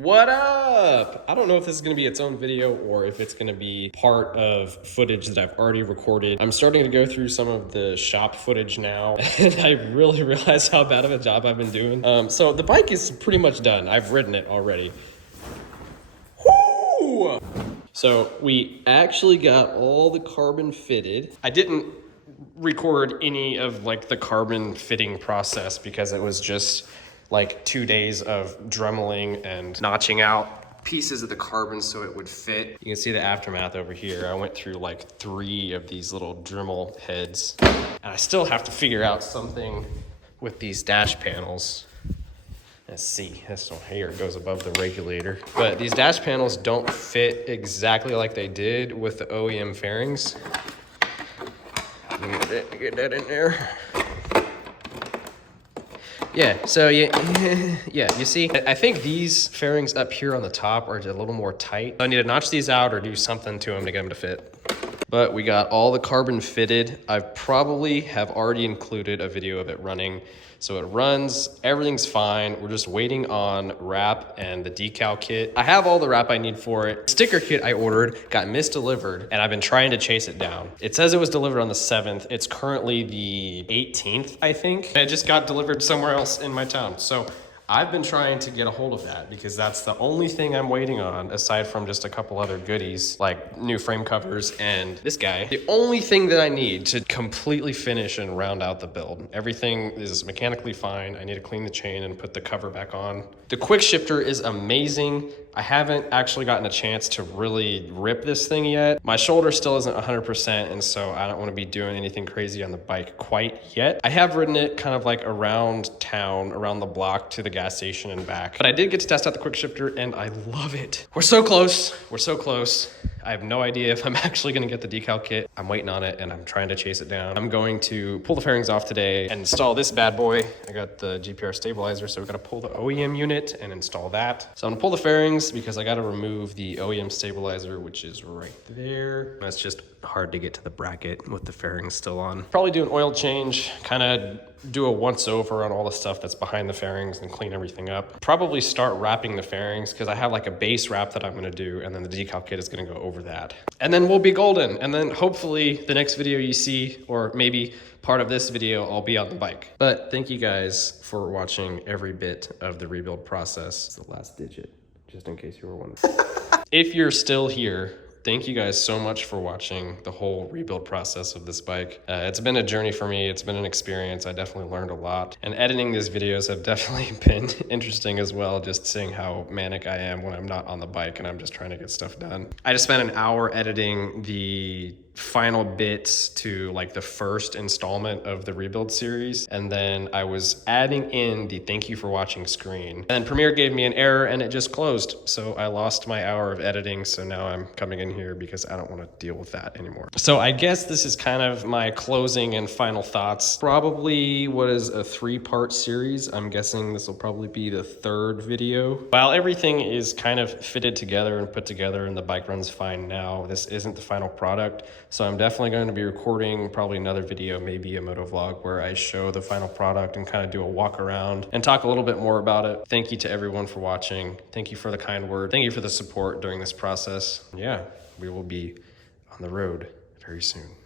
What up? I don't know if this is going to be its own video or if it's going to be part of footage that I've already recorded. I'm starting to go through some of the shop footage now, and I really realized how bad of a job I've been doing. So the bike is pretty much done. I've ridden it already. Woo! So we actually got all the carbon fitted. I didn't record any of like the carbon fitting process because it was just like 2 days of dremeling and notching out pieces of the carbon so it would fit. You can see the aftermath over here. I went through like 3 of these little Dremel heads, and I still have to figure out something with these dash panels. Let's see, this one here goes above the regulator. But these dash panels don't fit exactly like they did with the OEM fairings. Get that in there. Yeah, so you see, I think these fairings up here on the top are just a little more tight. I need to notch these out or do something to them to get them to fit. But we got all the carbon fitted. I probably have already included a video of it running. So it runs, everything's fine. We're just waiting on wrap and the decal kit. I have all the wrap I need for it. Sticker kit I ordered got misdelivered, and I've been trying to chase it down. It says it was delivered on the 7th. It's currently the 18th, I think. It just got delivered somewhere else in my town. So I've been trying to get a hold of that because that's the only thing I'm waiting on aside from just a couple other goodies like new frame covers and this guy. The only thing that I need to completely finish and round out the build. Everything is mechanically fine. I need to clean the chain and put the cover back on. The quick shifter is amazing. I haven't actually gotten a chance to really rip this thing yet. My shoulder still isn't 100%, and so I don't want to be doing anything crazy on the bike quite yet. I have ridden it kind of like around town, around the block to the gas station and back. But I did get to test out the quick shifter, and I love it. We're so close. We're so close. I have no idea if I'm actually going to get the decal kit. I'm waiting on it, and I'm trying to chase it down. I'm going to pull the fairings off today and install this bad boy. I got the GPR stabilizer, so we're going to pull the OEM unit and install that. So I'm going to pull the fairings because I got to remove the OEM stabilizer, which is right there. That's just hard to get to the bracket with the fairings still on. Probably do an oil change, kind of do a once over on all the stuff that's behind the fairings and clean everything up. Probably start wrapping the fairings because I have like a base wrap that I'm going to do, and then the decal kit is going to go over that. And then we'll be golden. And then hopefully the next video you see, or maybe part of this video, I'll be on the bike. But thank you guys for watching every bit of the rebuild process. It's the last digit, just in case you were wondering. If you're still here, thank you guys so much for watching the whole rebuild process of this bike. It's been a journey for me. It's been an experience. I definitely learned a lot. And editing these videos have definitely been interesting as well, just seeing how manic I am when I'm not on the bike and I'm just trying to get stuff done. I just spent an hour editing the final bits to like the first installment of the rebuild series, and then I was adding in the thank you for watching screen, and Premiere gave me an error and it just closed, so I lost my hour of editing. So now I'm coming in here because I don't want to deal with that anymore. So I guess this is kind of my closing and final thoughts. Probably what is a 3-part series. I'm guessing this will probably be the 3rd video. While everything is kind of fitted together and put together and the bike runs fine now, this isn't the final product. So I'm definitely going to be recording probably another video, maybe a moto vlog, where I show the final product and kind of do a walk around and talk a little bit more about it. Thank you to everyone for watching. Thank you for the kind word. Thank you for the support during this process. Yeah, we will be on the road very soon.